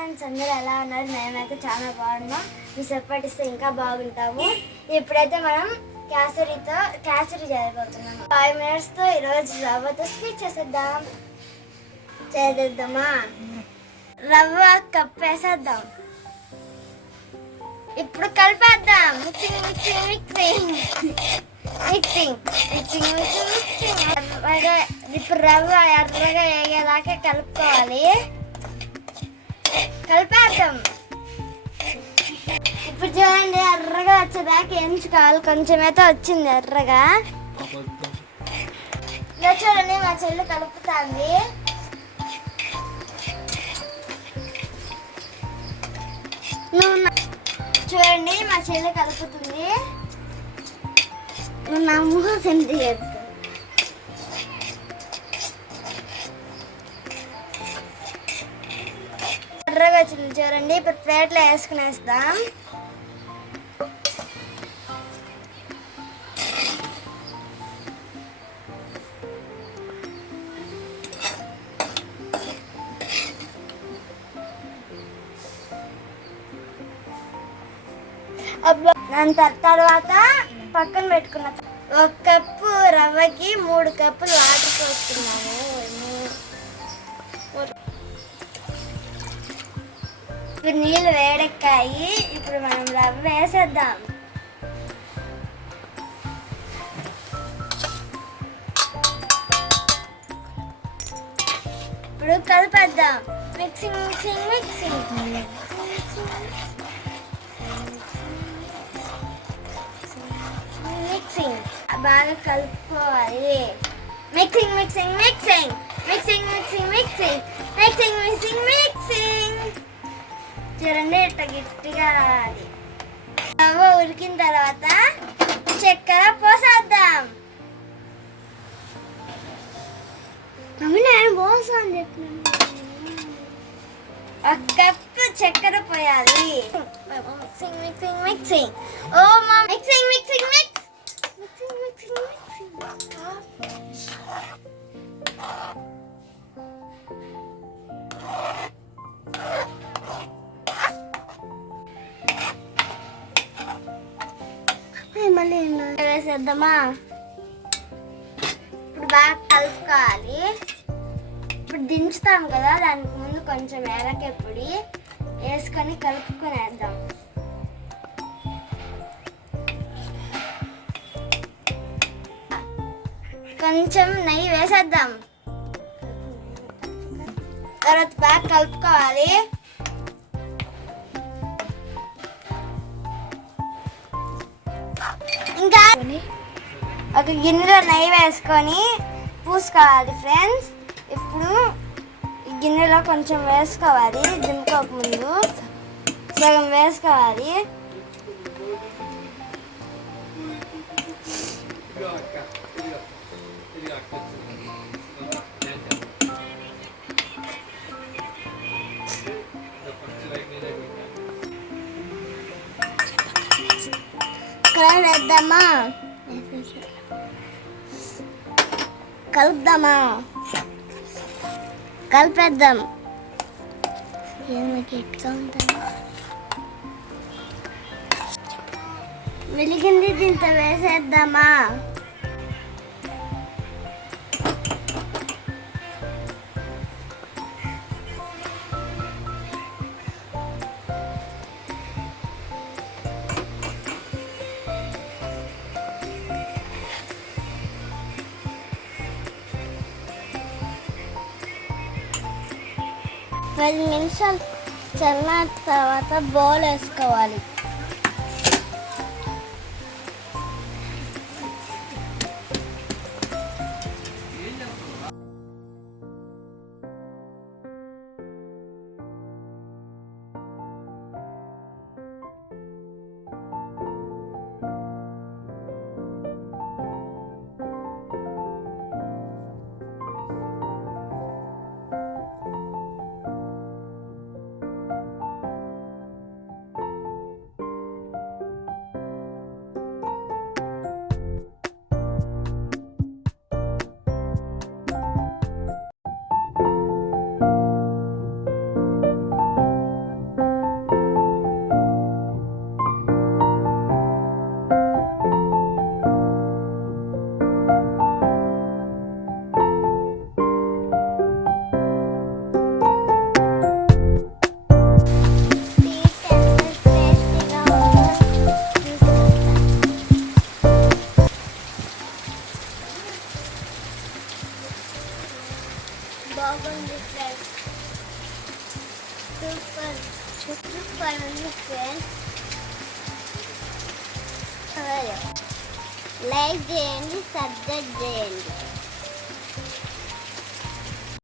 Friends, అందరూ ఎలా ఉన్నారు? మేమైతే చాలా బాగున్నాం. మీ సపోర్ట్ ఇస్తే ఇంకా బాగుంటాము. ఇప్పుడైతే మనం క్యాసరీ చేయబోతున్నాం. 5 minutesతో ఈరోజు రవ్వతో స్వీట్ చేసేద్దామా? రవ్వ కప్ వేసేద్దాం. ఇప్పుడు కలిపేద్దాం. Mixing mixing mixing mixing mixing mixing mixing. ఇప్పుడు రవ్వ ఎర్రగా వేగేదాకా కలుపుకోవాలి. కలిపేద్దాం. ఇప్పుడు చూడండి, ఎర్రగా వచ్చేదాకా ఎంచుకోవాలి. కొంచెం అయితే వచ్చింది ఎర్రగా. ఇలా చూడండి, మా చెల్లి కలుపుతుంది. చూడండి, మా చెల్లి కలుపుతుంది. నా ముఖం సెంటి చేస్తుంది. ఎర్రగా వచ్చింది చూడండి. ఇప్పుడు ప్లేట్లో వేసుకునేస్తాం. దాని తర్వాత పక్కన పెట్టుకున్న 1 కప్పు రవ్వకి 3 కప్పులు వాటర్ పోసుకున్నాము. ఇప్పుడు నీళ్ళు వేడెక్కాయి. ఇప్పుడు మనం రవ్వ వేసేద్దాం. ఇప్పుడు కలిపేద్దాం. మిక్సింగ్ మిక్సింగ్ మిక్సింగ్ మిక్సింగ్ బాగా కలుపుకోవాలి. Mixing mixing mixing mixing mixing mixing mixing mixing mixing. చూడండి, ఇట్లా గట్టిగా రావాలి. రవ్వ ఉడికిన తర్వాత చక్కెర పోసేద్దాం. నేను పోసాను చెప్పిన 1 కప్పు చక్కెర పోయాలి. Mixing mixing mixing. ఓ మా mixing mixing mix mixing mixing mixing. మళ్ళీ వేసేద్దామా? ఇప్పుడు బాగా కలుపుకోవాలి. ఇప్పుడు దించుతాం కదా, దానికి ముందు కొంచెం ఏలకాయ పొడి వేసుకొని కలుపుకునేద్దాం. కొంచెం నెయ్యి వేసేద్దాం. తర్వాత బాగా కలుపుకోవాలి. ఇంకా ఒక గిన్నెలో నెయ్యి వేసుకొని పూసుకోవాలి ఫ్రెండ్స్. ఇప్పుడు ఈ గిన్నెలో కొంచెం వేసుకోవాలి. దింపుకోక ముందు సగం వేసుకోవాలి. వేద్దామా? కలుపుదామా? కలిపేద్దాం. గట్టిగా ఉంటుంది. వెలిగింది, దీంతో వేసేద్దామా? పది నిమిషాలు చల్లిన తర్వాత బౌల్ వేసుకోవాలి. సూపర్ ఉంది ఫ్రెండ్స్. లైక్ చేయండి, సబ్స్క్రైబ్ చేయండి.